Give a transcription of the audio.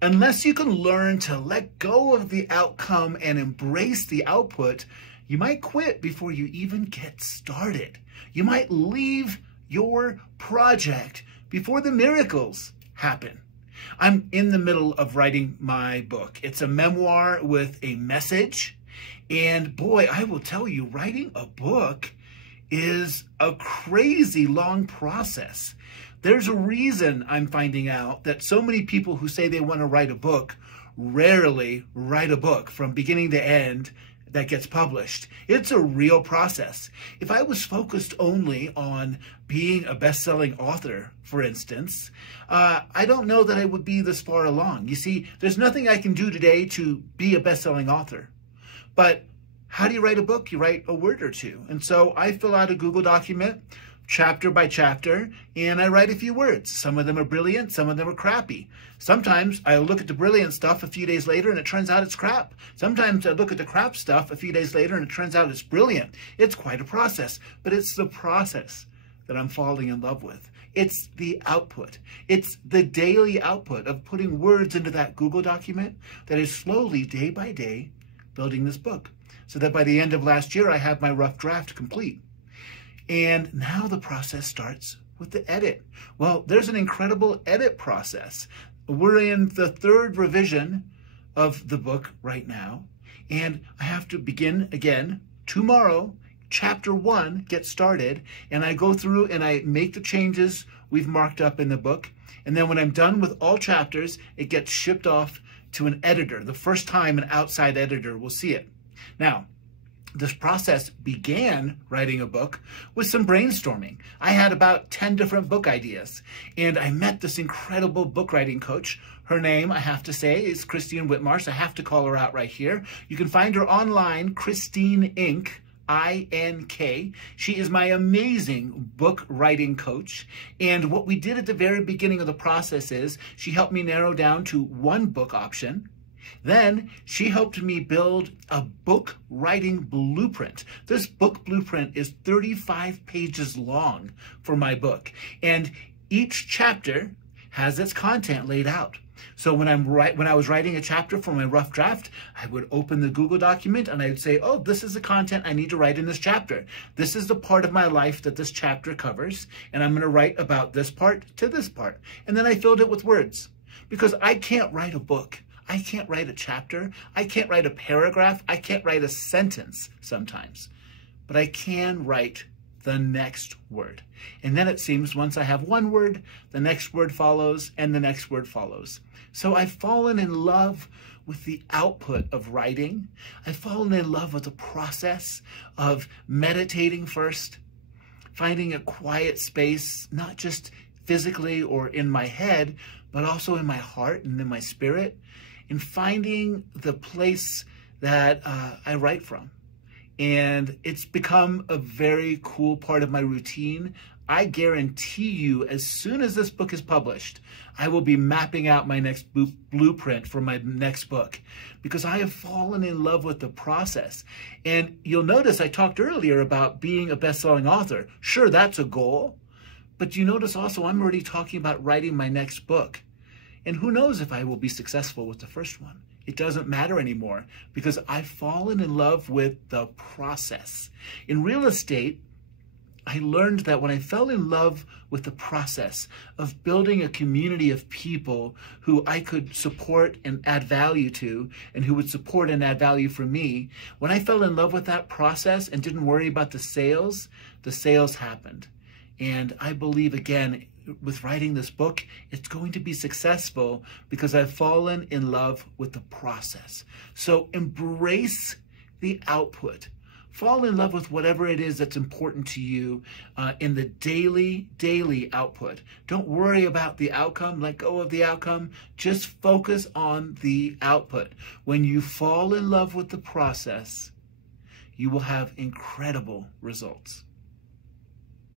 Unless you can learn to let go of the outcome and embrace the output, you might quit before you even get started. You might leave your project before the miracles happen. I'm in the middle of writing my book. It's a memoir with a message. And boy, I will tell you, writing a book is a crazy long process. There's a reason I'm finding out that so many people who say they want to write a book rarely write a book from beginning to end that gets published. It's a real process. If I was focused only on being a best-selling author, for instance, I don't know that I would be this far along. You see, there's nothing I can do today to be a best-selling author. But how do you write a book? You write a word or two. And so I fill out a Google document, chapter by chapter, and I write a few words. Some of them are brilliant, some of them are crappy. Sometimes I look at the brilliant stuff a few days later and it turns out it's crap. Sometimes I look at the crap stuff a few days later and it turns out it's brilliant. It's quite a process, but it's the process that I'm falling in love with. It's the output. It's the daily output of putting words into that Google document that is slowly, day by day, building this book. So that by the end of last year, I have my rough draft complete. And now the process starts with the edit. Well, there's an incredible edit process. We're in the 3rd revision of the book right now, and I have to begin again tomorrow. Chapter 1 gets started, and I go through and I make the changes we've marked up in the book. And then when I'm done with all chapters, it gets shipped off to an editor. The first time an outside editor will see it. Now, this process began writing a book with some brainstorming. I had about 10 different book ideas, and I met this incredible book writing coach. Her name, I have to say, is Christine Whitmarsh. I have to call her out right here. You can find her online, Christine Inc., I-N-K. She is my amazing book writing coach. And what we did at the very beginning of the process is she helped me narrow down to one book option. Then she helped me build a book writing blueprint. This book blueprint is 35 pages long for my book. And each chapter has its content laid out. So when I was writing a chapter for my rough draft, I would open the Google document and I would say, oh, this is the content I need to write in this chapter. This is the part of my life that this chapter covers, and I'm going to write about this part to this part. And then I filled it with words, because I can't write a book. I can't write a chapter. I can't write a paragraph. I can't write a sentence sometimes, but I can write the next word. And then it seems once I have one word, the next word follows and the next word follows. So I've fallen in love with the output of writing. I've fallen in love with the process of meditating first, finding a quiet space, not just physically or in my head, but also in my heart and in my spirit, and finding the place that I write from. And it's become a very cool part of my routine. I guarantee you, as soon as this book is published, I will be mapping out my next blueprint for my next book, because I have fallen in love with the process. And you'll notice I talked earlier about being a best-selling author. Sure, that's a goal, but you notice also I'm already talking about writing my next book. And who knows if I will be successful with the first one. It doesn't matter anymore, because I've fallen in love with the process. In real estate, I learned that when I fell in love with the process of building a community of people who I could support and add value to, and who would support and add value for me, when I fell in love with that process and didn't worry about the sales happened. And I believe, again, with writing this book, it's going to be successful because I've fallen in love with the process. So embrace the output. Fall in love with whatever it is that's important to you in the daily output. Don't worry about the outcome. Let go of the outcome. Just focus on the output. When you fall in love with the process, you will have incredible results.